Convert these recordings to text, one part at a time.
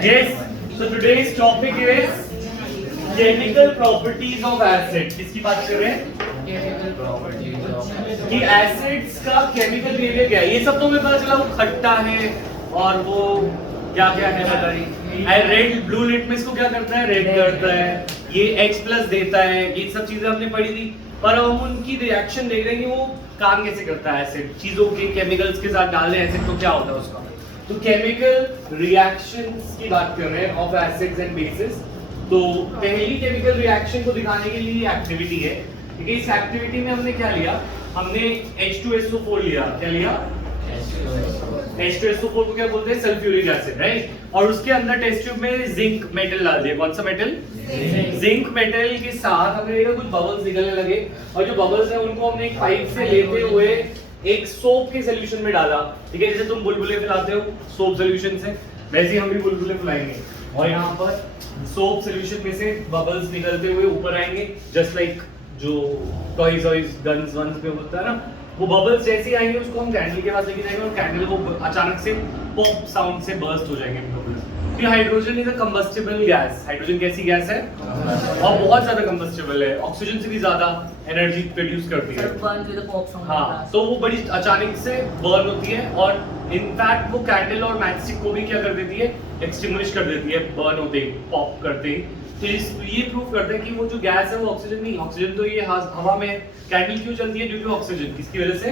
Yes. So today's topic is chemical properties of acid. किसकी बात कर रहे हैं? कि एसिड्स का केमिकल बिहेवियर क्या है? ये सब तो मेरे पता चला वो खट्टा है और वो क्या क्या है बताइए। रेड ब्लू लिटमस को क्या करता है? रेड करता है। ये H+ देता है। ये सब चीजें हमने पढ़ी थी। पर हम उनकी रिएक्शन देख रहे हैं कि वो काम कैसे करता है एसिड। चीजों के केमिकल्स के साथ डाल दें एसिड तो क्या होता है उसका। तो केमिकल रिएक्शंस की बात कर रहे हैं ऑफ एसिड्स एंड बेसिस। तो पहली केमिकल रिएक्शन को दिखाने के लिए एक्टिविटी है। ठीक है, इस एक्टिविटी में हमने क्या लिया? हमने H2SO4 लिया। क्या लिया? H2SO4 को क्या बोलते हैं? Sulphuric acid, right. और उसके अंदर टेस्ट ट्यूब में जिंक मेटल डाल दिया। कौन सा मेटल? जिंक मेटल के साथ हमने देखा कुछ बबल्स निकलने लगे और जो बबल्स हैं उनको हमने एक पाइप से लेते हुए एक सोप के सॉल्यूशन में डाला। ठीक है, जैसे तुम बुलबुले फैलाते हो सोप सॉल्यूशन से, वैसे ही हम भी बुलबुले फैलाएंगे और यहाँ पर सोप सॉल्यूशन में से बबल्स निकलते हुए ऊपर आएंगे, जस्ट लाइक जो टॉयज गन्स वंस पे होता है ना, वो बबल्स जैसे ही आएंगे उसको हम कैंडल के पास लेके जाएंगे और कैंडल को अचानक से पॉप साउंड से बर्स्ट हो जाएंगे बबल्स। कि hydrogen is a combustible gas. Hydrogen कैसी गैस है? और बहुत ज्यादा कंबस्टिबल है, ऑक्सीजन से भी ज्यादा एनर्जी प्रोड्यूस करती है। हाँ, तो वो बड़ी अचानक से बर्न होती है और इनफैक्ट वो कैंडल और मैचस्टिक को भी क्या कर देती है? एक्सटिंग्विश कर देती है बर्न होते ही, पॉप करते ही। तो ये प्रूव करता है कि वो जो गैस है वो ऑक्सीजन नहीं, ऑक्सीजन तो ये हवा में। कैंडल क्यों चलती है? Due to oxygen. किसकी वजह से?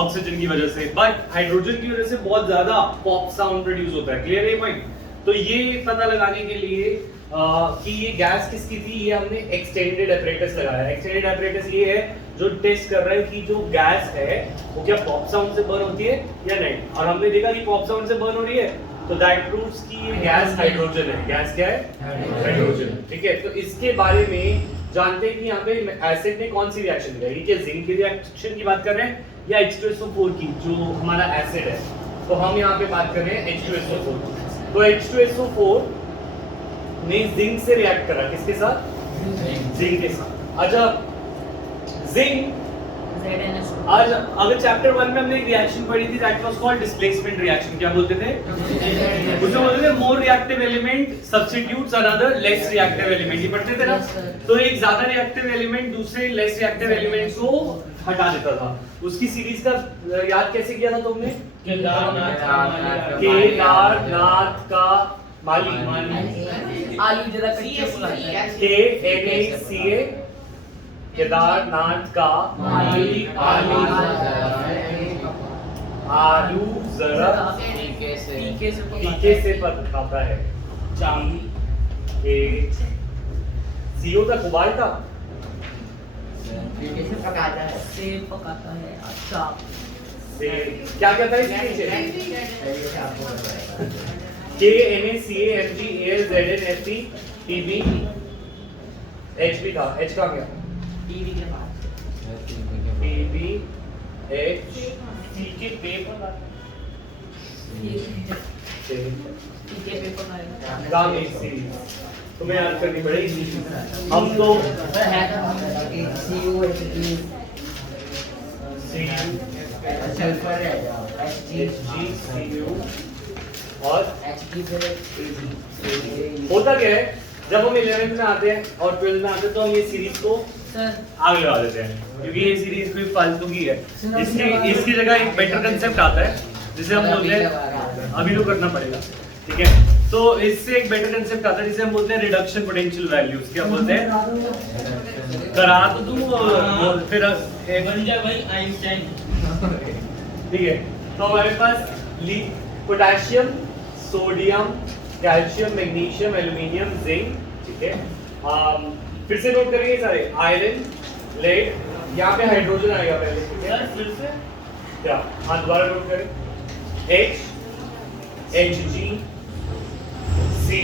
ऑक्सीजन की वजह से। बट हाइड्रोजन की वजह से बहुत ज्यादा पॉप साउंड प्रोड्यूस होता है। क्लियर है पॉइंट? तो ये पता लगाने के लिए कि ये गैस किसकी थी, ये हमने एक्सटेंडेड एपरेटस लगाया। एक्सटेंडेड एपरेटस ये है जो टेस्ट कर रहा है कि जो गैस है वो क्या पॉप साउंड से बर्न होती है या नहीं। और हमने देखा कि पॉप साउंड से बर्न हो रही है, तो दैट प्रूव्स कि ये गैस हाइड्रोजन है। गैस क्या है? हाइड्रोजन। ठीक है, तो इसके बारे में जानते हैं कि यहाँ पे एसिड ने कौन सी रिएक्शन दिया। ये क्या जिंक की रिएक्शन की बात कर रहे हैं या H2SO4 की, जो हमारा एसिड है। तो हम यहाँ पे बात कर रहे हैं H2SO4। तो H2SO4 ने जिंक से रिएक्ट करा। किसके साथ? जिंक के साथ। अच्छा, जिंक आज अगर चैप्टर 1 में हमने एक रिएक्शन पढ़ी थी, that was called displacement reaction. क्या बोलते थे? उसमें बोलते थे more reactive element substitutes another less reactive element. ये पढ़ते थे ना? तो एक ज्यादा रिएक्टिव एलिमेंट दूसरे लेस रिएक्टिव एलिमेंट को हटा देता था। उसकी सीरीज का याद कैसे किया था तुमने? केदारनाथ का माली आलू जरा कच्चे बुलाते हैं। KNACA केदारनाथ का माली आलू जरा तीखे से पकाता है। CO तक उबालता से पकाता है। अच्छा, से क्या कहता है इसके नीचे? KNACAMGALZNFC TB H भी था। H का क्या? टीवी के पास TB H C के पेपर टीके पे पकाएगा। काम एक सीरीज तुम्हें याद करनी पड़ेगी। हम तो है सल्फर है HgCu और Hg फिर होता क्या है, जब हम 11th में आते हैं और 12th में आते हैं तो हम ये सीरीज को सर आगे लगा देते हैं, क्योंकि ये सीरीज कोई फालतू की है। इसकी जगह एक बेटर कंसेप्ट आता है जिसे हम बोलते हैं, अभी तो करना पड़ेगा। ठीक है, तो इससे एक बेटर कंसेप्ट आता है जिसे हम बोलते हैं रिडक्शन पोटेंशियल वैल्यूज। क्या बोलते हैं? करा तो तुम फिर बन जाए भाई आइंस्टाइन। ठीक है, तो हमारे पास potassium, sodium, calcium, magnesium, aluminium, zinc. ठीक है, फिर से नोट करेंगे सारे। आयरन, लेड, यहाँ पे हाइड्रोजन आएगा पहले। ठीक है, फिर से क्या? हाँ, दोबारा नोट करें। H Hg Cu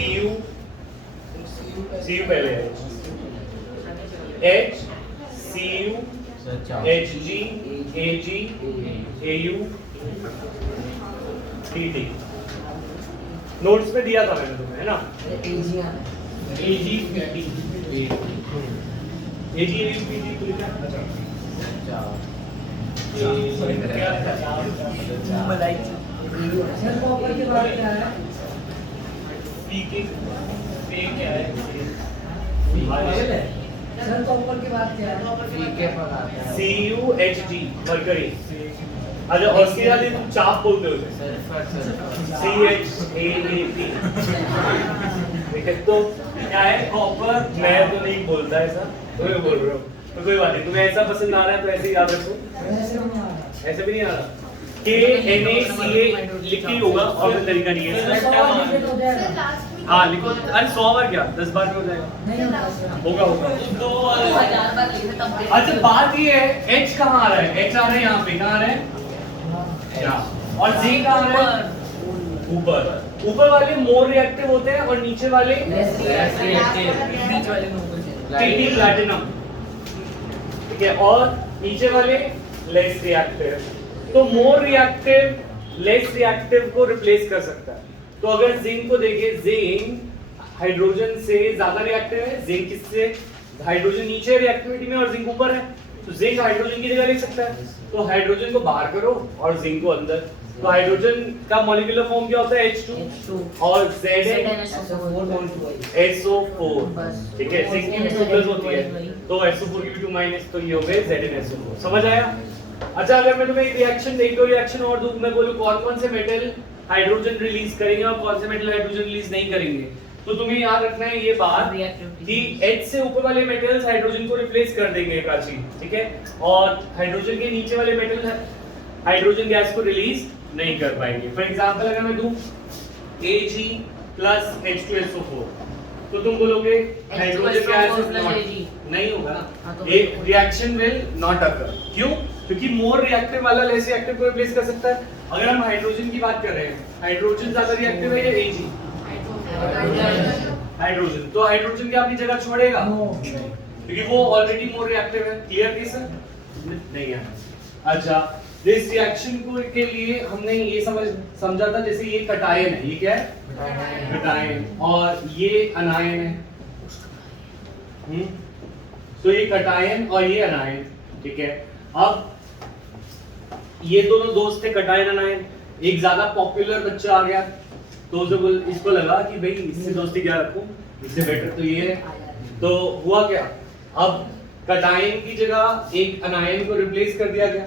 पहले है। H Cu Hg Ag Au Tt। Notes में दिया था मैंने तुम्हें, है ना? पी क्या है? सर कॉपर की बात क्या है? पीके पर आता है। CuHG mercury. अच्छा और उसके बाद ये तुम चाप बोलते हो CHAAP। ठीक है तो क्या है कॉपर? मैं तो नहीं बोलता ऐसा, तुम्हें बोल रहा हूँ तो कोई बात नहीं, तुम्हें ऐसा पसंद आ रहा है तो ऐसे ही याद रखो। ऐसे भी नहीं आ रहा KNaCA लिख ही होगा और कोई तरीका नहीं है। हाँ लिखो, अरे 100 बार क्या 10 बार में हो जाएगा? होगा होगा। अच्छा बात ये है H कहाँ आ रहा है? H आ रहा है यहाँ पे, कहाँ आ रहा है? यहाँ। और Z कहाँ आ रहा है? ऊपर। ऊपर वाले मोर रिएक्टिव होते हैं और नीचे वाले TT प्लैटिनम। ठीक है और नीचे वाले लेस रिएक्टिव। तो मोर रिएक्टिव लेस रिएक्टिव को रिप्लेस कर सकता है। तो अगर जिंक को देखिए, जिंक हाइड्रोजन से ज्यादा रिएक्टिव है, जिंक किससे? हाइड्रोजन नीचे रिएक्टिविटी में और जिंक ऊपर है, तो जिंक हाइड्रोजन की जगह ले सकता है। तो हाइड्रोजन को बाहर करो और जिंक को अंदर। तो हाइड्रोजन का मॉलिक्यूलर फॉर्म क्या होता है? H2 और ZnSO4। ठीक है, जिंक की भी 2+ होती है तो SO4 की भी 2- तो ये हो गए ZnSO4। समझ आया? अच्छा अगर मैं तुम्हें एक रिएक्शन एक दो रिएक्शन और दूं, मैं बोलूं कौन कौन से मेटल हाइड्रोजन रिलीज करेंगे और कौन से मेटल हाइड्रोजन रिलीज नहीं करेंगे, तो तुम्हें याद रखना है ये बात कि H से ऊपर वाले मेटल्स हाइड्रोजन को रिप्लेस कर देंगे प्राची। ठीक है, और हाइड्रोजन के नीचे वाले मेटल हाइड्रोजन गैस को रिलीज नहीं कर पाएंगे। फॉर एग्जांपल अगर मैं दूं Ag plus H2SO4 तो तुम बोलोगे हाइड्रोजन गैस इज नॉट, नहीं होगा ना, ये रिएक्शन विल नॉट अकर। क्यों? क्योंकि मोर रिएक्टिव वाला लेस रिएक्टिव को रिप्लेस कर सकता है। अगर हम हाइड्रोजन की बात कर रहे हैं, हाइड्रोजन ज्यादा रिएक्टिव है या Ag? हाइड्रोजन। तो हाइड्रोजन क्या अपनी जगह छोड़ेगा? क्योंकि वो ऑलरेडी मोर रिएक्टिव है। क्लियर थी सर? नहीं है। अच्छा इस रिएक्शन को के लिए हमने ये समझा था, जैसे ये कटायन है, ये क्या है? कटायन, और ये अनायन है। तो ये कटायन और ये अनायन। ठीक है, अब ये दोनों दोस्त थे कटायन अनायन, एक ज्यादा पॉपुलर बच्चा आ गया तो इसको लगा कि भाई इससे दोस्ती क्या रखूं, इससे बेटर तो ये है। तो हुआ क्या, अब कटायन की जगह एक अनायन को रिप्लेस कर दिया गया।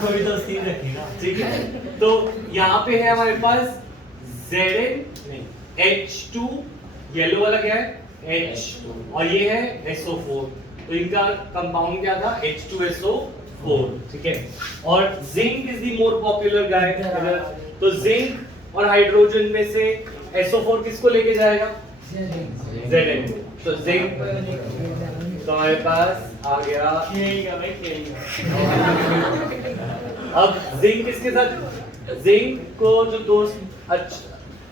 कोई दोस्ती रखेगा। ठीक है, तो यहाँ पे है हमारे पास Zn H2, येलो वाला क्या है? H2, और ये है SO4। तो इनका कंपाउंड क्या था? H2SO4। ठीक है, और zinc is the more popular guy. तो जिंक और हाइड्रोजन में से SO4 किसको लेके जाएगा? Zn। तो जिंक तो हमारे पास आ गया। अब जिंक किसके साथ? जिंक को जो दोस्त अच्छा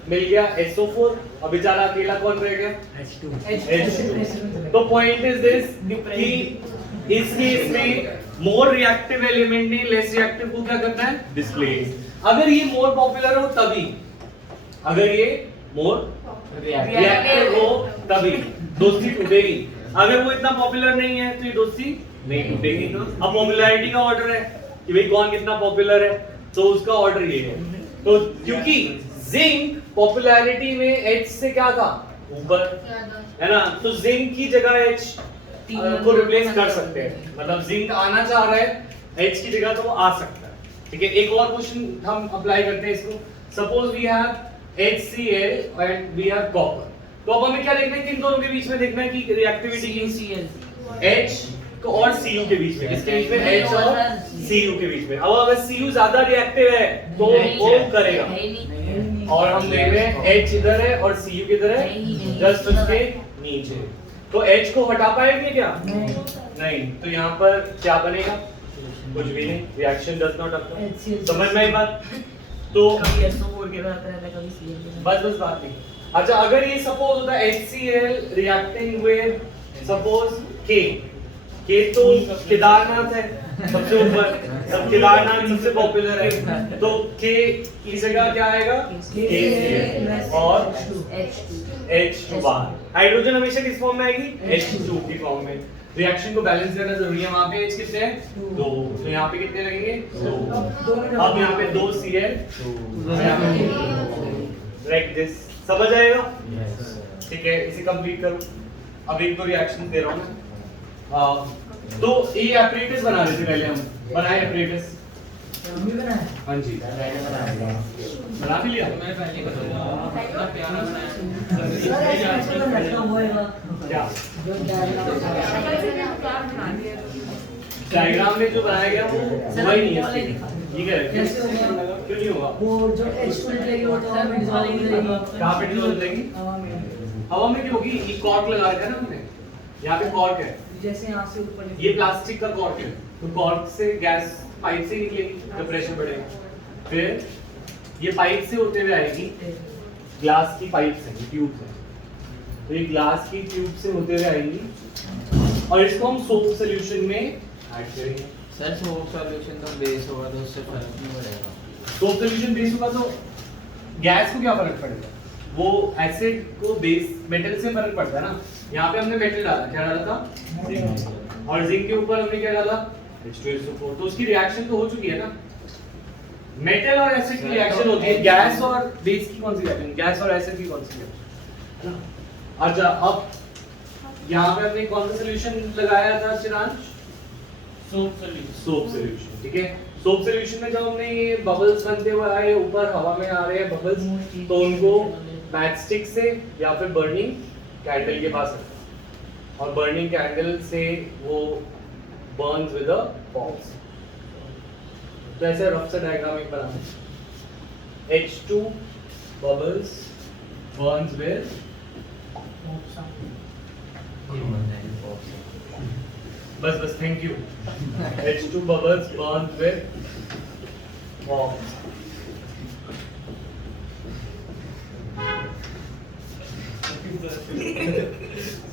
मिल गया SO4 और बेचारा अकेला कौन रह गया? H2। तो पॉइंट इज दिस कि इस केस में मोर रिएक्टिव एलिमेंट ने लेस रिएक्टिव को क्या करना है? डिस्प्लेस। अगर ये मोर पॉपुलर हो तभी, अगर ये मोर रिएक्टिव हो तभी दोस्ती टूटेगी। अगर वो इतना पॉपुलर नहीं है तो ये दोस्ती नहीं टूटेगी। अब पॉपुलैरिटी का ऑर्डर है कि भाई कौन कितना पॉपुलर है, तो उसका ऑर्डर ये है। तो क्योंकि जिंक पॉपुलैरिटी में H से क्या था? ऊपर, है ना, तो जिंक की जगह H को रिप्लेस कर सकते हैं। मतलब जिंक आना चाह रहा है H की जगह तो वो आ सकता है। ठीक है, एक और क्वेश्चन हम अप्लाई करते हैं इसको। Suppose we have HCl and we have copper. तो अब हमें क्या देखना है कि इन दोनों के बीच में देखना है कि रिएक्टिविटी की H को और Cu के बीच में, किसके बीच में? H और Cu के बीच में। अब अगर Cu ज्यादा रिएक्टिव है तो वो करेगा, और हम देख रहे हैं H इधर है और Cu किधर है? जस्ट उसके नीचे। तो H को हटा पाएंगे क्या? नहीं। तो यहाँ पर क्या बनेगा? कुछ भी नहीं, रिएक्शन डज नॉट अकर। समझ में आई बात? तो बस बात नहीं। अच्छा अगर ये सपोज होता है HCl reacting with suppose K तो केदारनाथ है सबसे ऊपर, सब केदारनाथ सबसे पॉपुलर है, तो K की जगह क्या आएगा? KCl और H2 बाहर। हाइड्रोजन हमेशा किस फॉर्म में आएगी? H2 की फॉर्म में। रिएक्शन को बैलेंस करना जरूरी है। वहां पे H कितने हैं? 2, तो यहाँ पे कितने लगेंगे? 2। अब यहाँ पे 2 Cl, लाइक दिस, समझ आएगा? ठीक है, इसे कंप्लीट करो। अब एक तो रिएक्शन दे रहा हूँ मैं। तो ये एपरेटस बना रहे थे पहले हम, बनाए एपरेटस। मम्मी बनाया? हाँ जी, बना भी लिया। सर ऐसे तो रखना होएगा क्या जो डायग्राम में जो बनाया गया वो हुआ ही नहीं है। ये क्या है? कैसे होगा? क्यों नहीं होगा? वो जो H2 निकलेगी वो तो हवा में डिसॉल्व हो जाएगी। कहाँ पे डिसॉल्व हो जाएगी? हवा में। हवा में क्यों होगी? ये कॉर्क लगा रखा है ना हमने, यहाँ पे कॉर्क है, जैसे यहाँ से ऊपर निकले। ये प्लास्टिक का कॉर्क है, तो कॉर्क से गैस पाइप से निकलेगी जब प्रेशर बढ़ेगा, फिर ये पाइप से होते हुए आएगी ग्लास की पाइप से, ट्यूब से, तो ये ग्लास की ट्यूब से होते हुए आएंगी और इसको हम सोप सॉल्यूशन में ऐड करेंगे। सर सोप सॉल्यूशन तो बेस होगा तो उससे फर्क नहीं पड़ेगा। सोप सॉल्यूशन बेस होगा तो गैस को क्या फर्क पड़ेगा? वो एसिड को बेस मेटल से फर्क पड़ता है ना। यहाँ पे हमने मेटल डाला, क्या डाला था? जिंक। और जिंक के ऊपर हमने क्या डाला? H2SO4, तो उसकी रिएक्शन तो हो चुकी है ना। मेटल और एसिड की रिएक्शन होती है, गैस और बेस की कौन सी रिएक्शन? गैस और एसिड की कौन सी रिएक्शन, है ना? अच्छा, अब यहाँ पे हमने कौन सा सॉल्यूशन लगाया था चिरांश? सोप सॉल्यूशन, ठीक है। सोप सॉल्यूशन में जब हमने ये बबल्स बनते हुए आए, ऊपर हवा में आ रहे हैं बबल्स, तो उनको मैचस्टिक से या फिर बर्निंग कैंडल के पास रखो, और बर्निंग कैंडल से वो बर्न्स विद अ फॉल्स। तो ऐसे रफ सा डायग्राम एक बनाना, H2 bubbles burns with बस thank you. H2 bubbles burns with flames।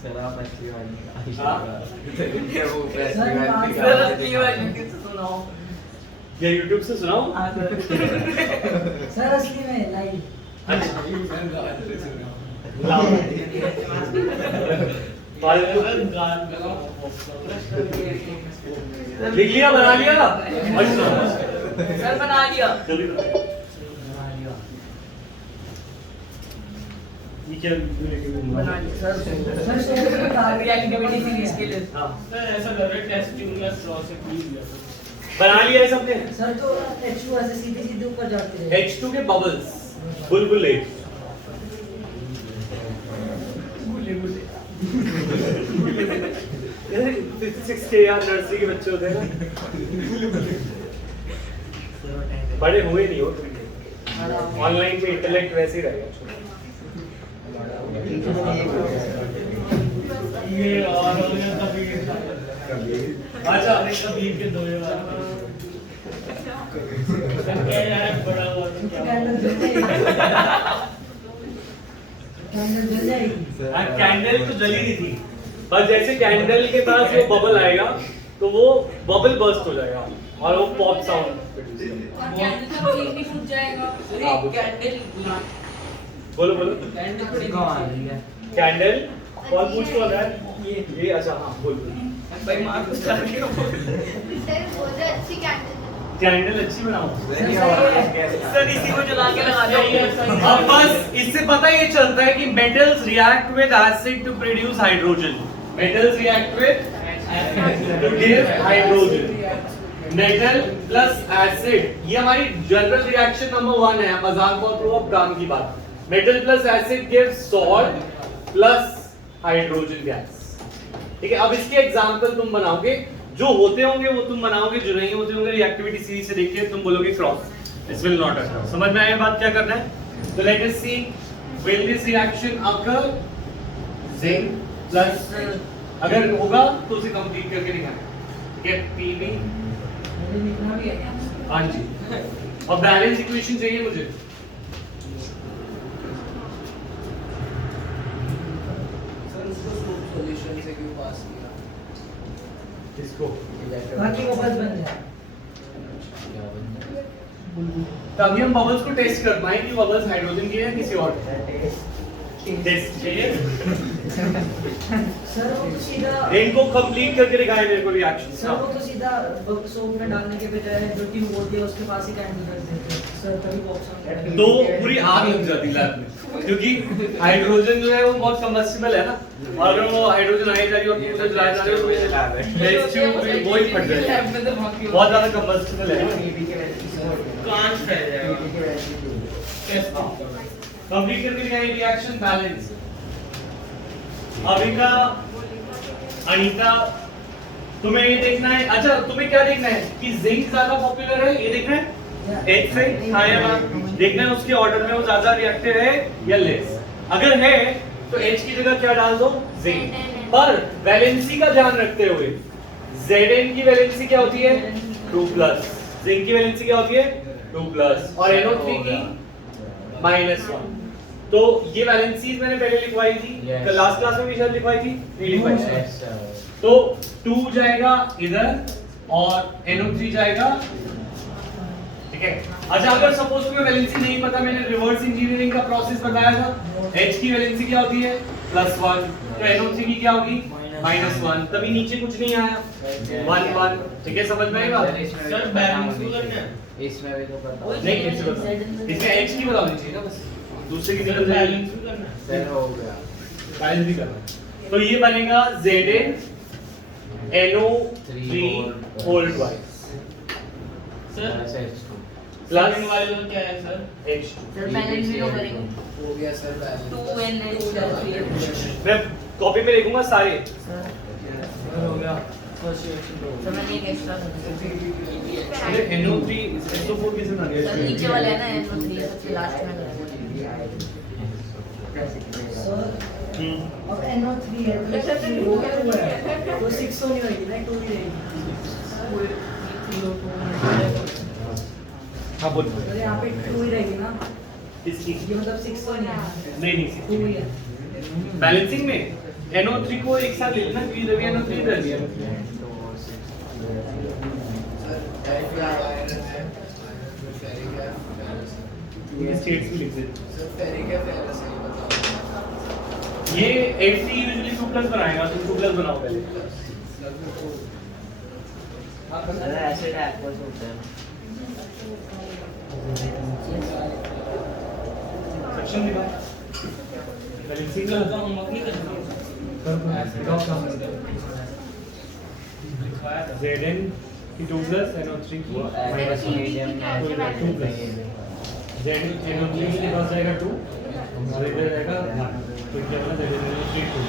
Sir आप असली वाली हाँ? ये वो सर असली वाली किससे सुनाओ? ये YouTube से सुनाओ। सर असली में लाइव। लिख लिया, बना लिया? सर बना लिया। जल्दी करो। ये क्या बना लिया सर। सर सोच में कार्य एक्टिविटी सीरीज के लिए। हाँ, सर ऐसा कर रहे टेस्ट ट्यूब में स्ट्रॉ से पी लिया बना लिया है सबने? सर तो H2 ऐसे सीधे सीधे ऊपर जाते हैं। H2 के बबल्स, बुलबुले। फिजिक्स के यार नर्सरी के बच्चे होते हैं ना, बड़े हुए नहीं हो। ऑनलाइन पे इंटेलेक्ट वैसे ही रहेगा। ये और हो गया कभी अच्छा, कभी के दो यार क्या यार बड़ा हुआ तो क्या कैंडल जल जाएगी। कैंडल जल जाएगी। कैंडल तो जली नहीं थी, पर जैसे कैंडल के पास वो बबल आएगा तो वो बबल बर्स्ट हो जाएगा और वो पॉप साउंड प्रोड्यूस करेगा। और कैंडल का केक नहीं फूट जाएगा। हाँ, कैंडल बोलो बोलो। कैंडल कैंडल कौन पूछ रहा है? ये अच्छा, हाँ बोल। भाई मार कुछ कर रही हो। सर बोले अच्छी कैंडल कैंडल अच्छी बनाओ। सर इसी को जला के लगा दो। अब बस इससे पता ये चलता है कि metals react with acid to produce hydrogen. Metals react with to give hydrogen. Metal plus acid, ये हमारी जनरल रिएक्शन नंबर 1 है। मजाक बहुत करो, अब काम की बात। Metal plus acid gives salt plus hydrogen gas. ठीक है, अब इसके एग्जांपल तुम बनाओगे, जो होते होंगे वो तुम बनाओगे, जो नहीं होते होंगे रिएक्टिविटी सीरीज से देखिए तुम बोलोगे cross. This will not occur. समझ में आया बात क्या करना है? तो let us see will this reaction occur zinc plus, अगर होगा तो उसे कंप्लीट करके दिखाना। ठीक है, Pb, मुझे लिखना भी है। हाँ जी, और बैलेंस इक्वेशन चाहिए मुझे। सर उसको सोप सॉल्यूशन से क्यों पास किया? इसको बाकी बबल्स बन जाए। तभी हम बबल्स को टेस्ट कर पाए कि बबल्स हाइड्रोजन के हैं किसी और के। टेस्ट चाहिए सर वो तो सीधा इनको कंप्लीट करके दिखाए मेरे को रिएक्शन सर वो तो सीधा सोप में डालने के बजाय जो ट्यूब होती है उसके पास ही कैंडल कर देते हैं सर तभी बॉक्स में तो पूरी आग लग जाती लैब में क्योंकि हाइड्रोजन जो है वो बहुत कंबस्टिबल है ना और अगर वो हाइड्रोजन आई जा रही है और उसे जलाया जा रहा है तो टेस्ट ट्यूब वो ही फट जाएगा बहुत ज्यादा कंबस्टिबल है कांच फैल जाएगा टेस्ट कंप्लीट करके दिखाए रिएक्शन बैलेंस अविका अनीता तुम्हें ये देखना है अच्छा तुम्हें क्या देखना है कि जिंक ज्यादा पॉपुलर है ये देखना है एच से हाँ या ना देखना है उसके ऑर्डर में वो ज्यादा रिएक्टिव है या लेस अगर है तो एच की जगह क्या डाल दो जिंक पर वैलेंसी का ध्यान रखते हुए Zn की वैलेंसी क्या होती है 2 प्लस जिंक की वैलेंसी क्या होती है 2 प्लस और NO3 की -1 तो ये वैलेंसीज मैंने पहले लिखवाई थी लास्ट क्लास में भी शायद लिखवाई थी नहीं लिखवाई थी तो 2 जाएगा इधर और NO3 जाएगा ठीक है अच्छा अगर सपोज तुम्हें वैलेंसी नहीं पता मैंने रिवर्स इंजीनियरिंग का प्रोसेस बताया था H की वैलेंसी क्या होती है +1 तो NO3 की क्या होगी -1 तभी नीचे कुछ नहीं आया 1 1 ठीक है समझ में आएगा सर बैलेंस को करना है इसमें भी तो पता नहीं कैसे बता इसमें H की बता दीजिए ना बस दूसरे की सर जगह बैलेंस को करना है सर हो गया बैलेंस भी करना है। तो ये बनेगा Zn NO3 whole twice sir plus second वाले में क्या है सर H2 सर बैलेंस भी तो करेंगे हो गया सर बैलेंस 2NH3 मैं कॉपी पे लिखूंगा सारे हो गया फर्स्ट रिएक्शन सर मैंने एक एक्स्ट्रा अरे NO3 SO4 किसे ना सर नीचे वाला है ना NO3 सबसे लास्ट में लगाया सर अब NO3 है तो वो 6 होनी होगी ना 2 ही रहेगी हां बोल तो यहाँ पे 2 ही रहेगी ना इसकी ये मतलब 6 तो नहीं है नहीं 2 ही है बैलेंसिंग में NO3 को एक साथ ले लेना क्योंकि रवि NO3 इधर दिया सर आयरन है फेरिक है ये स्टेट्स भी लिख दे सर फेरिक है फेरस है बताओ ये Fe यूजुअली 2 प्लस बनाएगा तो 2 प्लस बनाओ पहले एसिड एक्वस होता है सेक्शन दिखा बैलेंसिंग का तो हम अपनी करना Zn की 2 प्लस NO3 की -2 प्लस Zn NO3 के पास जाएगा 2 और इधर जाएगा 1 तो क्या होगा Zn NO3 2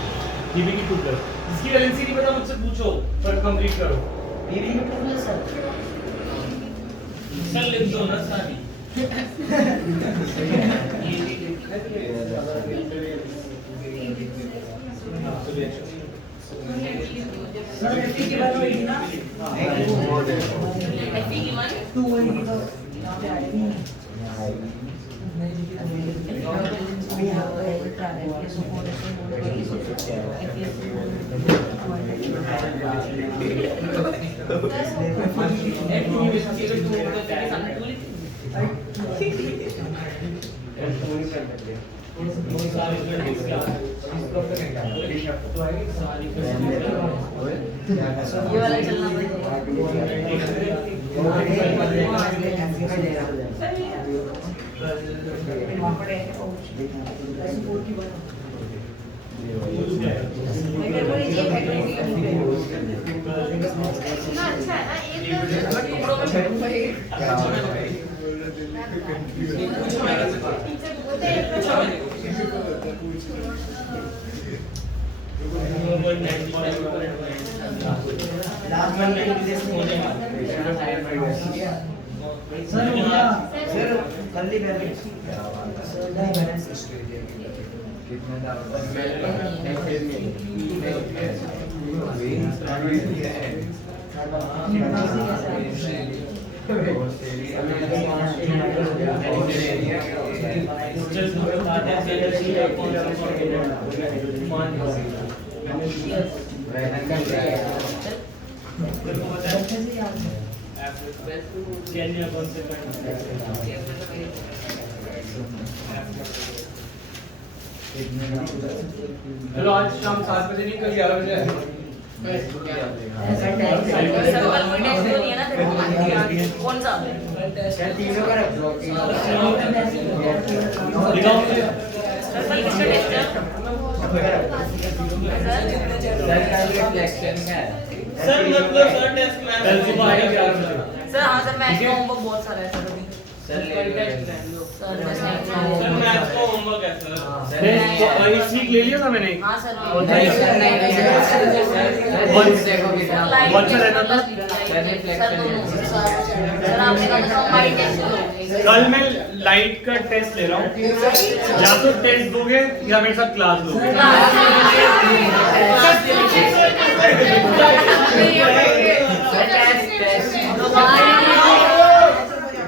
Pb की 2 प्लस इसकी वैलेंसी नहीं पता मुझसे पूछो पर कंप्लीट करो PB की 2 प्लस सर सर लिख दो ना सारी सर FE की वैल्यू होगी ना FE की मान 2 होगी तो यहाँ पे आएगी नहीं ये वाला चलना इतना अच्छा है ना टीचर बोलते सर हो गया सर कल्ली बैलेंस सर नहीं बैलेंस चलो आज शाम 7 बजे नहीं, कल 11 बजे आए। सर कल कोई टेस्ट तो नहीं है ना तेरे को? कौन सा? तीनों का रख दो। दिखाओ मुझे। सर कल किसका टेस्ट है? सर मतलब सर टेस्ट में कल सुबह आएगा 11 बजे। सर हाँ सर मैथ्स ठीक का है? होमवर्क बहुत सारा है सर अभी। सर सर मैथ्स का होमवर्क है सर। इस वीक ले लिया था मैंने। हाँ सर कौन सा रहता था? सर दोनों सर आपने कहा था माइंड टेस्ट लो। कल मैं लाइट का टेस्ट ले रहा हूँ, या तो टेस्ट दोगे या मेरे साथ क्लास दोगे।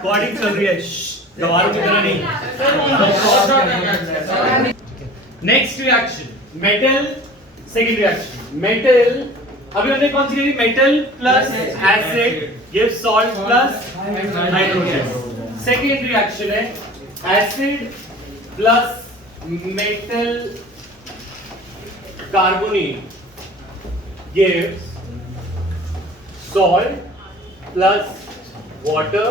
रिकॉर्डिंग चल रही है, गवारों की तरह नहीं। Next reaction metal, second reaction metal. अभी हमने कौन सी करी? Metal plus acid gives salt plus hydrogen. Second reaction है acid plus metal carbonate gives salt plus water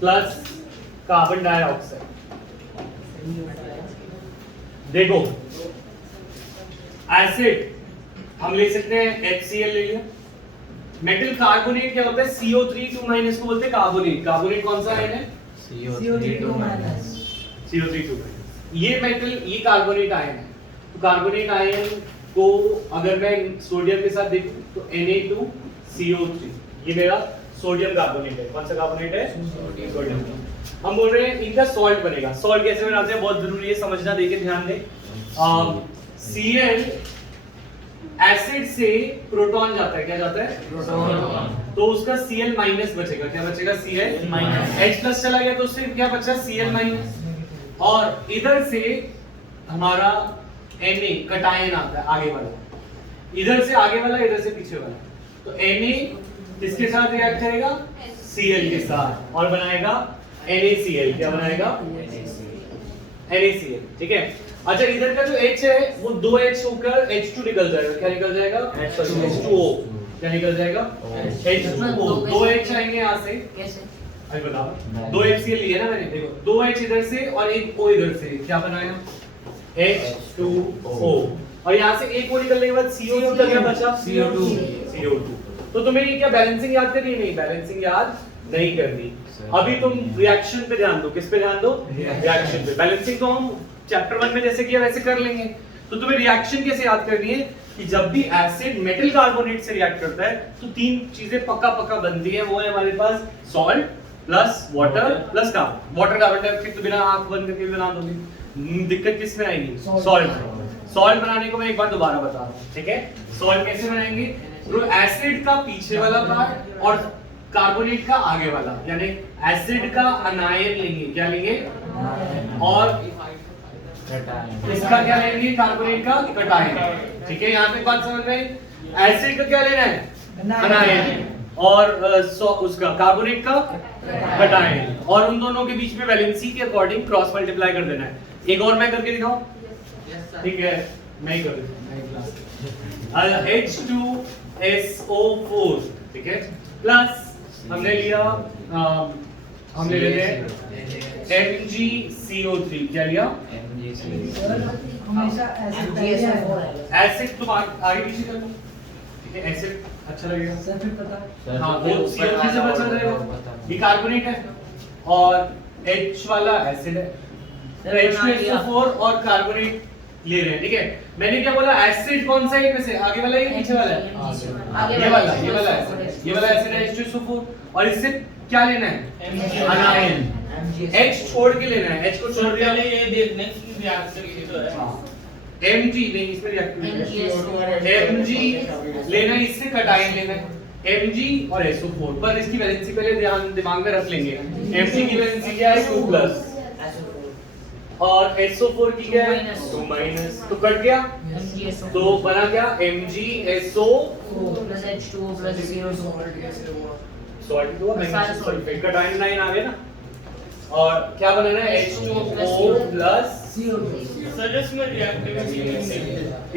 plus carbon dioxide. देखो एसिड हम ले सकते हैं HCl ले लिया। मेटल कार्बोनेट क्या होता है? CO3 माइनस को बोलते हैं कार्बोनेट। कार्बोनेट कौन सा आयन है? CO3 minus. CO3 ये मेटल, ये कार्बोनेट आयन है। तो कार्बोनेट आयन को अगर मैं सोडियम के साथ देखूं तो Na2CO3, ये मेरा सोडियम कार्बोनेट है। कौन सा कार्बोनेट है? सोडियम। हम बोल रहे हैं इनका सॉल्ट बनेगा। सॉल्ट कैसे बनाते हैं बहुत जरूरी है समझना, देखिए ध्यान दें। Cl एसिड से प्रोटॉन जाता है, क्या जाता है? प्रोटॉन। तो उसका Cl माइनस बचेगा, क्या बचेगा? Cl minus. H प्लस चला गया तो उससे क्या बचा? Cl minus. और इधर से हमारा Na कटायन आता है, आगे वाला। इधर से आगे वाला, इधर से पीछे वाला। तो Na किसके साथ रिएक्ट करेगा? Cl के साथ, और बनाएगा NaCl। क्या बनाएगा? NaCl। ठीक है। अच्छा इधर का जो H है वो 2H होकर H2 निकल जाएगा। क्या निकल जाएगा? H2O। क्या निकल जाएगा? H2O। 2H आएंगे यहाँ से। कैसे? अभी बताओ। 2 HCl लिए ना मैंने, देखो 2H इधर से और एक O इधर से, क्या बनाया? H2O। और यहाँ से एक O निकलने के बाद CO का क्या बचा? CO2। तो तुम्हें ये क्या बैलेंसिंग याद करनी है? नहीं, बैलेंसिंग याद नहीं करनी। अभी तुम रिएक्शन पे ध्यान दो। किस पे ध्यान दो? रिएक्शन पे। बैलेंसिंग तो हम चैप्टर 1 में जैसे किया वैसे कर लेंगे। तो तुम्हें रिएक्शन कैसे याद करनी है कि जब भी एसिड मेटल कार्बोनेट से रिएक्ट करता है तो तीन चीजें पक्का बनती है। वो है हमारे पास salt plus water plus carbon. Water carbon dioxide तो बिना आंख बंद करके बना दोगे। दिक्कत किस में आएगी? सॉल्ट। सॉल्ट बनाने को मैं एक बार दोबारा बता रहा हूँ, ठीक है? सॉल्ट कैसे बनाएंगे? तो एसिड का पीछे वाला पार्ट और कार्बोनेट का आगे वाला, यानी एसिड का अनायन लेंगे। क्या लेंगे? और इसका क्या लेंगे? कार्बोनेट का कटायन। ठीक है, यहाँ पे बात समझ में आई? एसिड का क्या लेना है? अनायन। और उसका कार्बोनेट का कटायन। और उन दोनों के बीच में वैलेंसी के अकॉर्डिंग क्रॉस मल्टीप्लाई कर देना है। एक और मैं करके दिखाऊं? ठीक है, मैं ही कर देता हूं। H2SO4, ठीक है, प्लस हमने लिया हमने ले लिया MgCO3। क्या लिया? हमेशा एसिड तुम आगे पीछे कर लो, ठीक है? एसिड अच्छा लगेगा सर फिर पता। हाँ, वो CO3 से बचा रहेगा। ये कार्बोनेट है और H वाला एसिड है। H2SO4 और कार्बोनेट ले रहे हैं, ठीक है? मैंने क्या बोला? एसिड कौन सा है इनमें से? आगे वाला या पीछे वाला है? ये वाला एसिड। ये वाला एसिड है H2SO4। और इससे क्या लेना है? अनायन। H छोड़ के लेना है। H को छोड़ दिया। पहले ये देखने की रिएक्शन की तो है। Mg नहीं, इसमें रिएक्टिव है। Mg लेना है, इससे कटायन लेना है। Mg और SO4 पर इसकी वैलेंसी पहले दिमाग में रख लेंगे। Mg की वैलेंसी क्या है? 2+ और SO4 की क्या है? 2-। तो कट गया तो बना क्या? MgSO plus H2O plus CO2 salt तो मैग्नीशियम सल्फेट का डायन लाइन आ गया ना। और क्या बनाना है? H2O प्लस सर इसमें रिएक्टिविटी नहीं है।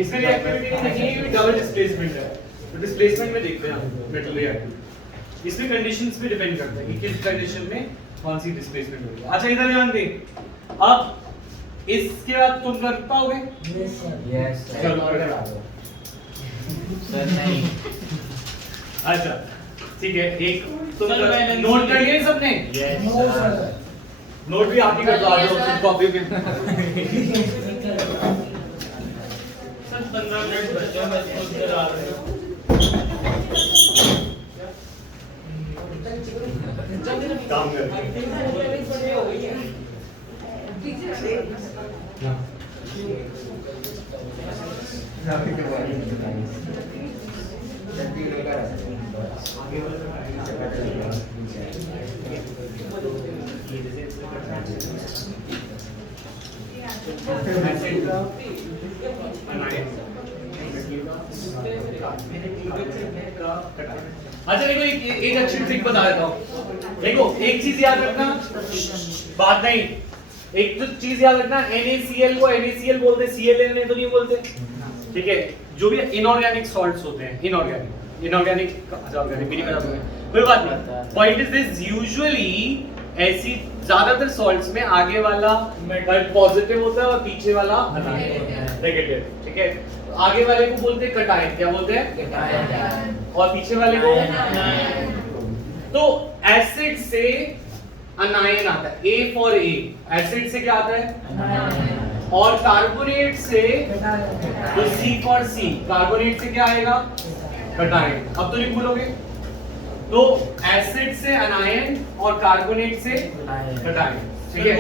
इसमें रिएक्टिविटी नहीं देखिए, ये डबल डिस्प्लेसमेंट है। तो डिस्प्लेसमेंट में देखते हैं हम मेटल रिएक्टिविटी। इसमें कंडीशंस पे डिपेंड करता है कि किस कंडीशन में कौन सी डिस्प्लेसमेंट होगी। अच्छा इधर ध्यान दें। अब इसके बाद तुम कर पाओगे? यस चलो कर दो। अच्छा ठीक है, एक तुम सर, मैंने नोट कर लिए सबने? नोट भी आप ही कर दो, आ जाओ कॉपी पे। सर 15 मिनट बचे हैं, बस खुद करा रहे हो। काम कर अच्छा देखो, एक अच्छी ट्रिक बता देता हूँ। देखो एक चीज याद रखना, बात नहीं, एक तो चीज याद रखना, NaCl को NaCl बोलते, ClNa तो नहीं बोलते, ठीक है। जो भी इनऑर्गेनिक सॉल्ट्स होते हैं, इनऑर्गेनिक कोई बात नहीं। पॉइंट इज दिस, यूजुअली ऐसी ज्यादातर सॉल्ट्स में आगे वाला पॉजिटिव होता है और पीछे वाला नेगेटिव, ठीक है। आगे वाले को बोलते हैं कटायन, क्या बोलते हैं? और पीछे वाले को तो एसिड से अनायन आता है, A फॉर A। एसिड से क्या आता है? और कार्बोनेट से तो C फॉर C। कार्बोनेट से क्या आएगा? कटायन। अब तो नहीं भूलोगे। तो एसिड से अनायन और कार्बोनेट से कटायन, ठीक है।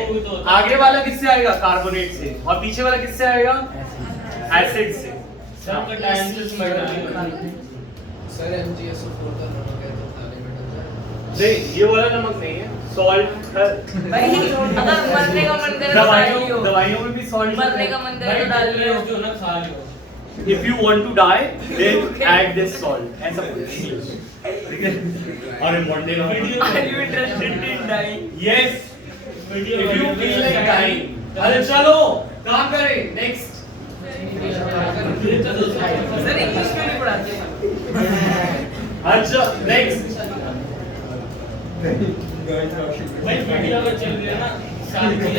आगे वाला किससे आएगा? कार्बोनेट से। और पीछे वाला किससे आएगा? एसिड से। सर कटायन से स्मेल सर MgSO4 का नमक है तो खाने में डल जाए। नहीं, ये वाला नमक नहीं है, सॉल्ट। भाई अगर मरने का मन करे तो डाल लियो, दवाइयों में भी सॉल्ट। मरने का मन करे तो डाल लियो। जो ना खा लियो। If you want to die, then add this salt. ऐसा बोलते हैं। और important Are you interested in dying? Yes. If you feel like dying. अरे चलो काम करें। Next. सर इंग्लिश में नहीं पढ़ाते। अच्छा next. भाई वीडियो में चल रही है ना, साथ में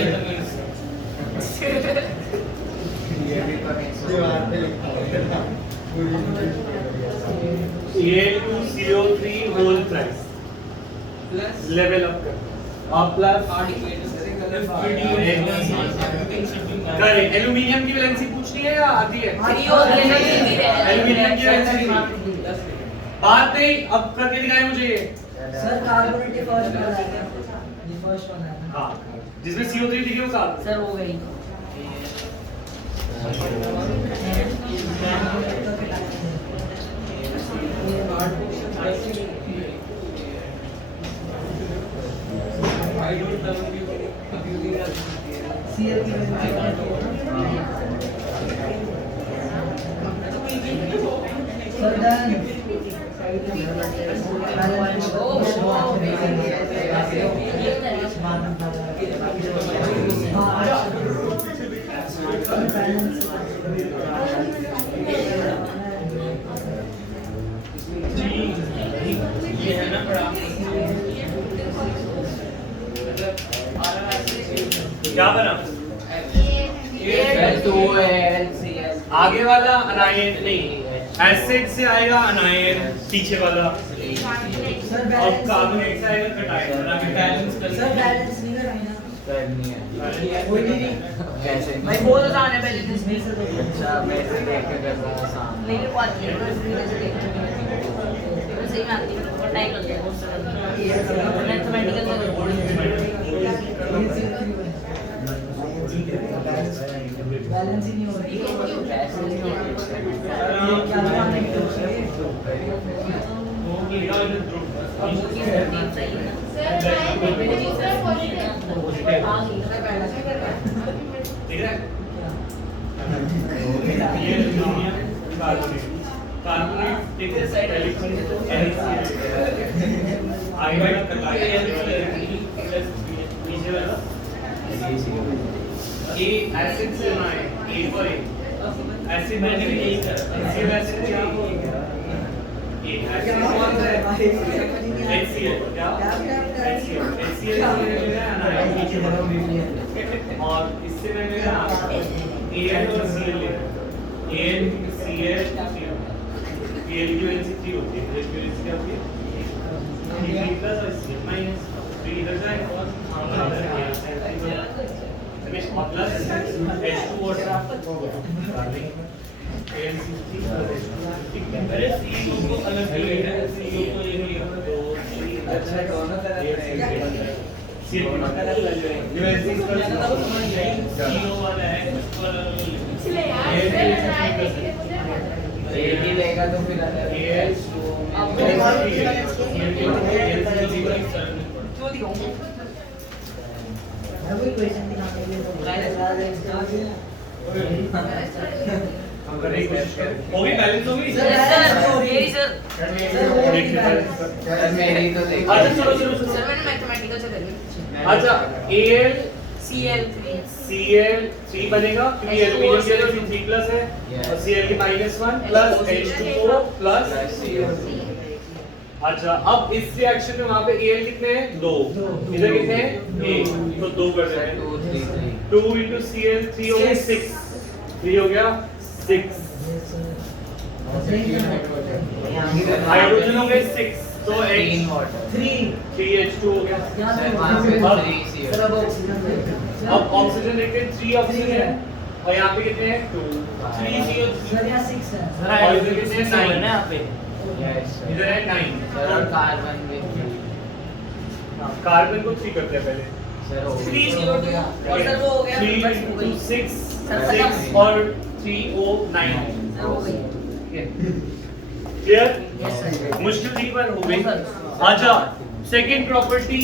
CO3 whole price. Level up कर। और प्लस करें। एल्यूमिनियम की वैलेंसी पूछनी है या आती है? एल्यूमिनियम की वैलेंसी बात नहीं, अब करके दिखाएं मुझे ये। सर कार्बोनेट फर्स्ट वाला है, ये फर्स्ट वाला है। हाँ, जिसमें CO3 दिखे वो कार्बन। सर हो गई। Sir done. ये है ना बड़ा। क्या बना? आगे वाला अनायन नहीं, एसिड से आएगा अनायन, पीछे वाला सर और कार्बोनेट से आएगा कटायन। बना के बैलेंस कर। सर बैलेंस नहीं कराना। करनी है कोई नहीं। कैसे भाई बहुत आसान है, पहले तो इसमें से अच्छा मैं इसे देख के कर रहा आसान नहीं को आती है, बस ऐसे देखते हैं। सही में आती है, पर टाइम लग जाएगा। मैथमेटिकल बैलेंस ही नहीं हो रही। कैसे नहीं होती क्या बनाने के दिख रहा है? ये अल्युमिनियम, कार्बोनेट ठीक है, आगे वाला कटायन, नीचे वाला ए एसिड से बनाए ए फॉर ए एसिड मैंने भी यही करा एसिड एसिड क्या ए एसिड कौन सा है HCl क्या HCl और इससे मैंने ना Al और Cl ले Al Cl Al की वैल्यू 3 होती है Al की वैल्यू क्या होती है Al प्लस और Cl माइनस 3 इधर जाए और प्लस H2 वाटर अरे CO को अलग किया है CO को एक लिया अच्छा दोनों तरह CO वाला है उसको अलग पिछले यार फिर बनाए देखिए मुझे एक ही लेगा तो फिर अलग वही क्वेश्चन दिखाने के लिए हम करने की कोशिश करें होगी बैलेंस होगी सर मेरी सर मेरी तो देख अच्छा चलो चलो सर चलो मैंने मैथमेटिकल से करी अच्छा Al Cl3 Cl3 बनेगा क्योंकि एल्यूमीनियम के जो 3 प्लस है और Cl की -1 प्लस H2O प्लस अच्छा अब इस रिएक्शन में वहां पे Al कितने हैं 2 इधर कितने हैं 1 तो 2 कर देते हैं 2 into Cl3 हो गया 6 3 हो गया 6 हाइड्रोजन हो गए 6 तो H 3H2 हो गया अब ऑक्सीजन देखते हैं 3 ऑक्सीजन है और यहाँ पे कितने हैं 2 3 CO सर यहाँ 6 है और इधर कितने हैं 9 यहाँ पे इधर है 9 कार्बन कार्बन को 3 करते हैं पहले 3 CO2 और सर वो हो गया 3 बस हो गई 6 और 3O9 सर हो गई क्लियर मुश्किल थी पर हो गई अच्छा सेकंड प्रॉपर्टी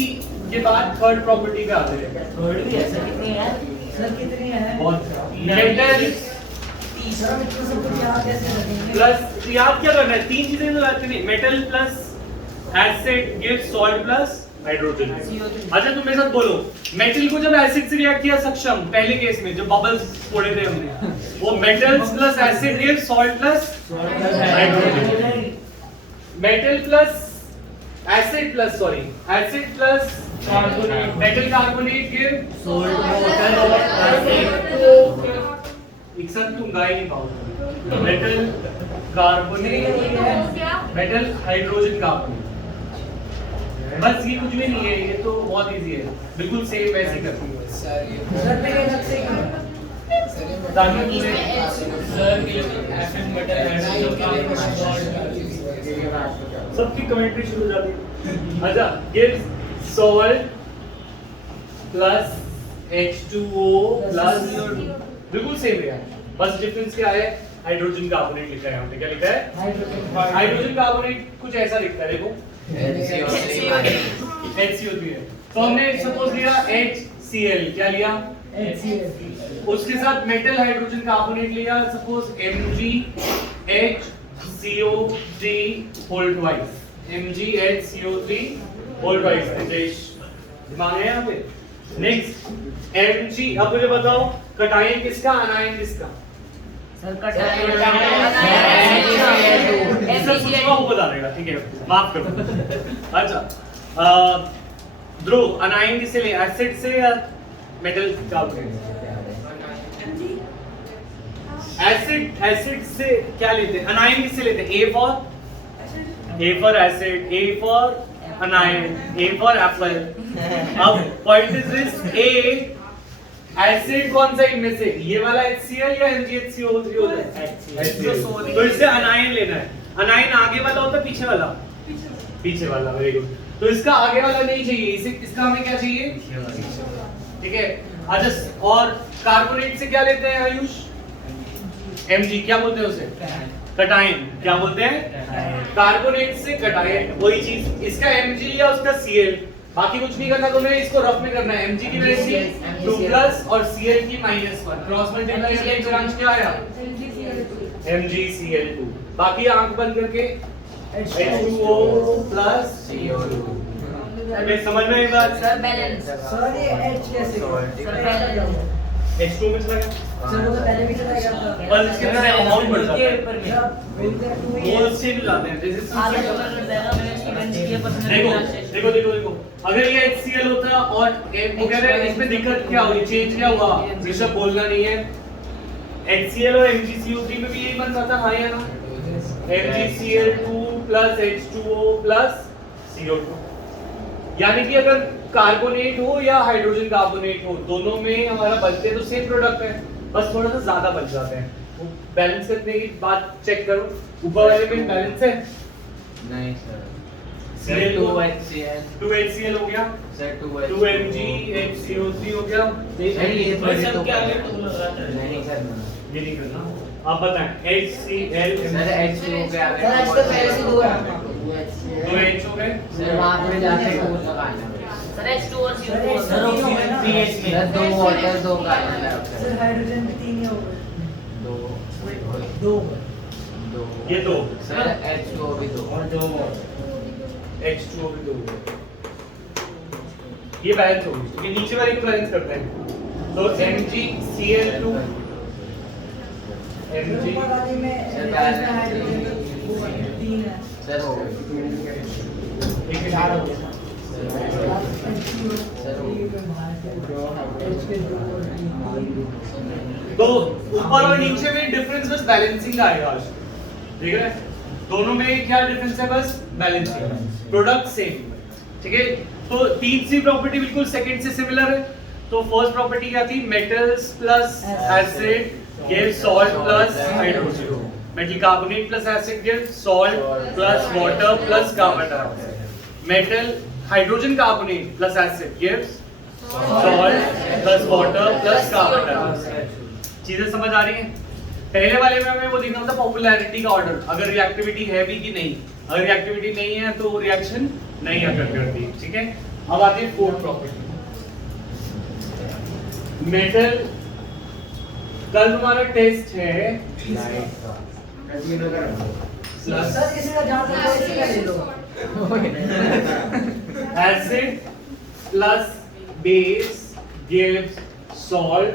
के बाद थर्ड प्रॉपर्टी पे आते हैं थर्ड भी ऐसा कितनी है सर कितनी है बहुत मेटल सर हम इतना सब कुछ याद कैसे रखेंगे प्लस याद क्या करना है तीन चीजें तो याद करनी metal plus acid gives salt plus hydrogen अच्छा तुम मेरे साथ बोलो मेटल को जब एसिड से रिएक्ट किया सक्षम पहले केस में जो बबल्स छोड़े थे हमने वो metals plus acid gives salt plus hydrogen metal plus acid plus sorry acid plus carbonate metal carbonate give salt water एक साथ तुम गा ही नहीं पाओगे metal carbonate metal hydrogen carbonate बस ये कुछ भी नहीं है ये तो बहुत इजी है बिल्कुल सेम वैसे ही करती है सर मेरे अलग से ताकि तुम्हें सर एसिड मेटल सबकी कमेंट्री शुरू हो जाती है अच्छा gives salt plus H2O plus बिल्कुल सेम है बस डिफरेंस क्या है हाइड्रोजन कार्बोनेट लिखा है हमने क्या लिखा है हाइड्रोजन कार्बोनेट कुछ ऐसा लिखता है देखो HCO3 है तो हमने सपोज लिया HCl क्या लिया उसके साथ मेटल हाइड्रोजन कार्बोनेट लिया suppose MgHCO3 whole twice MgHCO3 whole twice देश दिमाग है यहाँ पे नेक्स्ट Mg अब मुझे बताओ कटायन किसका अनायन किसका सर वो बता देगा ठीक है माफ कर दो अच्छा ध्रुव अनायन किससे ले एसिड से या मेटल कार्बोनेट एसिड से क्या लेते हैं अनायन किससे लेते हैं A for acid A for anion A for apple अब point is this A acid कौन सा इनमें से ये वाला HCl या MgHCO3 होता है HCl तो इससे अनायन लेना है अनायन आगे वाला होता है पीछे वाला वेरी गुड तो इसका आगे वाला नहीं चाहिए इसे इसका हमें क्या चाहिए ठीक है अच्छा और कार्बोनेट से क्या लेते हैं आयुष Mg क्या बोलते हैं उसे कटायन क्या बोलते हैं कार्बोनेट से कटायन वही चीज इसका Mg या उसका Cl बाकी कुछ नहीं करना तुम्हें इसको रफ में करना है Mg की वैल्यू 2 प्लस और Cl की -1 क्रॉस मल्टीप्लाई करके इंटरवेंस क्या आया MgCl2 बाकी आंख बंद करके H2O प्लस CO2 मैं समझना एक बात सर बैलेंस सर ये H कैसे सर बैलेंस H2 में चला गया। सर वो तो पहले भी चला गया था। बस इसके अंदर अमाउंट बढ़ जाता है। ऊपर में सर आप बोलते हैं 2 मोल्स चेंज हो जाते हैं। जैसे आधा डॉलर कर देगा मैंने स्टूडेंट के लिए पसंद देखो अगर ये HCl होता और वो कह रहे हैं इसमें दिक्कत क्या हुई, चेंज क्या हुआ, ऋषभ बोलना नहीं है। HCl और MgCO3 में भी यही बन जाता, हाँ या ना? MgCl2 plus H2O plus CO2। यानी कि अगर कार्बोनेट हो या हाइड्रोजन कार्बोनेट हो, दोनों में हमारा बनते तो सेम प्रोडक्ट है, बस थोड़ा सा ज्यादा बच जाते हैं। वो बैलेंस करने की बात चेक करो, ऊपर वाले में बैलेंस है। नहीं सर Cl 2HCl 2HCl हो गया, सर 2HCl 2MgHCO3 हो गया। सर ये बस थोड़ी सब तो के आगे टू लगा था। नहीं करना ये नहीं करना। आप बताएं HCl सर H2O के आगे सर आज तो पहले से 2 है। 2H हो गए। सर वहाँ पे जाके वो लगाना सर H2 और sir CO2 sir oxygen 3H में। Sir 2 water 2 carbon sir dioxide hydrogen भी 3 ही हो गए। 2 2 ये दो सर H2O भी 2 और दो H2O भी दो। ये बैलेंस हो गई। ये नीचे वाली को बैलेंस करते हैं। तो MgCl2 सर Mg ऊपर वाले में सर हाइड्रोजन 3 है। सर हो गए एक के साथ हो गया। तो ऊपर और नीचे में डिफरेंस बस बैलेंसिंग आएगा आज। देख रहे हैं दोनों में क्या डिफरेंस है, बस बैलेंसिंग, प्रोडक्ट सेम। ठीक है, तो तीसरी प्रॉपर्टी बिल्कुल सेकंड से सिमिलर है। तो फर्स्ट प्रॉपर्टी क्या थी, metals plus acid give salt plus hydrogen, metal carbonate plus acid give salt plus water plus carbon dioxide, metal hydrogen carbonate plus acid gives salt plus water plus carbon dioxide. चीजें समझ आ रही हैं? पहले वाले में हमें वो देखना था पॉपुलैरिटी का ऑर्डर, अगर रिएक्टिविटी है भी कि नहीं। अगर रिएक्टिविटी नहीं है तो रिएक्शन नहीं अकर करती। ठीक है, अब आती है फोर्थ प्रॉपर्टी, मेटल। कल तुम्हारा टेस्ट है प्लस सर किसी का जहाँ तक कोई का ले लो। Acid plus base gives salt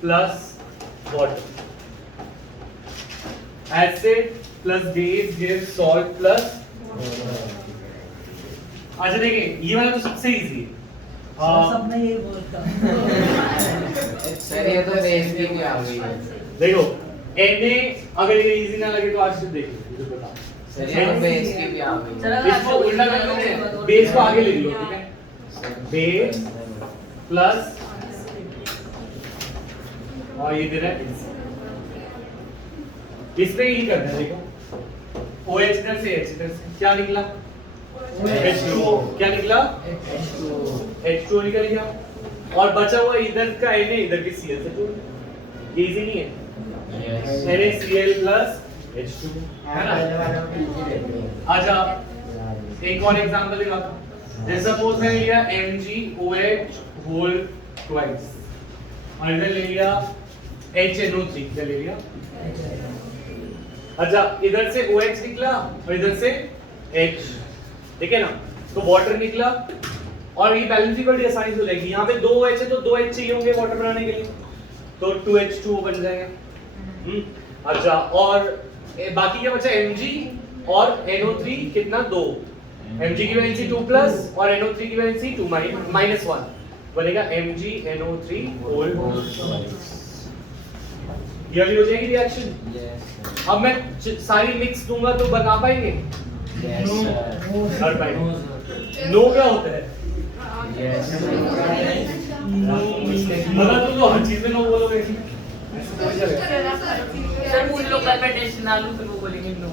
plus water, acid plus base gives salt plus. अच्छा देखिए ये वाला तो सबसे इजी है। सब में यही बोलता सर ये तो बेस की भी आ गई है देखो Na, अगर ये इजी ना लगे तो आज से देखो, ये तो बता। सर ये तो बेस की भी आ गई है इसको उल्टा कर लेते हैं, बेस को आगे ले लो। ठीक है, बेस प्लस और ये दे रहा है इसमें यही करना है। देखो OH इधर से H इधर से क्या निकला, H2O। क्या निकला, H2O निकल गया और बचा हुआ इधर का Na इधर के Cl से जोड़। ये इजी नहीं है, NaCl प्लस H2 है ना। अच्छा एक और एग्जांपल दिखाता हूं। जैसे सपोज मैंने लिया MgOH होल ट्वाइस और इधर ले लिया HNO3, इधर ले लिया। अच्छा इधर से OH निकला और इधर से H, ठीक है ना। तो वाटर निकला और ये बैलेंसिंग बड़ी आसानी से हो जाएगी। यहाँ पे 2 OH है तो 2 H चाहिए होंगे वाटर बनाने के लिए, तो 2H2O बन जाएगा। अच्छा और बाकी क्या बचा, Mg और NO3 कितना 2, Mg की वैलेंसी 2 प्लस और NO3 की वैलेंसी 2 माइनस 1 बनेगा MgNO3 होल ट्वाइस। ये वाली हो जाएगी रिएक्शन। अब मैं सारी मिक्स दूंगा तो बना पाएंगे? कर पाएंगे। नो क्या होता है? मतलब तुम तो हर चीज में नो बोलोगे। सर पूछ लो कल मैं टेस्ट ना लूं फिर वो बोलेंगे नो।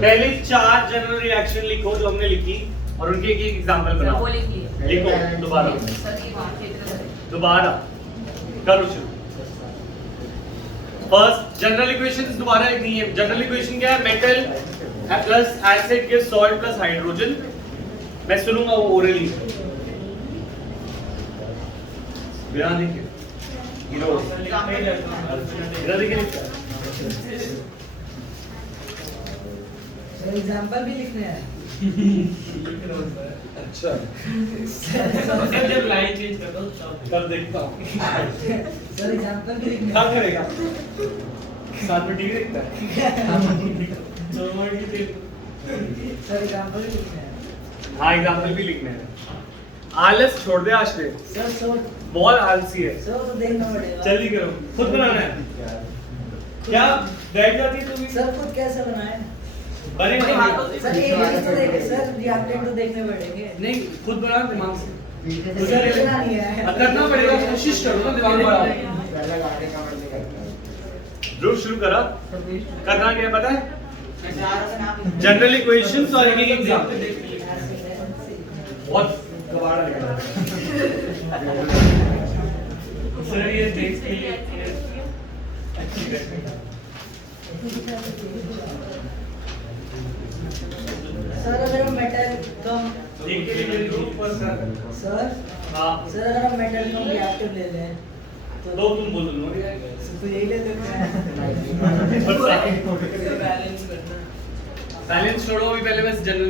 पहले 4 जनरल रिएक्शन लिखो जो हमने लिखी और उनके एक एग्जांपल सर बनाओ। बोलेंगे लिखो दोबारा सर ये वहां के दोबारा करो शुरू। फर्स्ट जनरल इक्वेशंस दोबारा लिखनी है। जनरल इक्वेशन क्या है, metal plus acid gives salt plus hydrogen. मैं सुनूंगा वो ओरली, बिना देखे बिना देखे एग्जांपल भी लिखने हैं। अच्छा सर जब लाइन चेंज करता हूँ तब देखता हूँ सर एग्जांपल भी लिखना क्या करेगा साथ में ठीक दिखता है। सर एग्जांपल भी लिखना है हाँ एग्जाम्पल भी लिखना है। आलस छोड़ दे आज से, सर सर बहुत आलसी है। सर तो देखना पड़ेगा जल्दी करो, खुद बनाना है क्या? बैठ जाती है तू भी? सर खुद कैसे बनाए बने सर एक चीज तो देखे सर रिएक्टेंट तो देखने पड़ेंगे नहीं, खुद बना दिमाग से। सर इतना नहीं है करना पड़ेगा, कोशिश करो ना, दिमाग बढ़ाओ। पहले गाने का बंद करता है। जो शुरू करा करना क्या है पता है? जनरल इक्वेशंस और एक एग्जाम बहुत कबाड़ है। सर ये देख के लिए अच्छी करते हैं। सर अगर हम मेटल कम एक के लिए मेरे ग्रुप पर सर। सर हाँ सर अगर हम मेटल कम रिएक्टिव ले लें तो दो तुम बोल दो तो यही ले लेते हैं बैलेंस करना बैलेंस छोड़ो अभी, पहले बस जनरल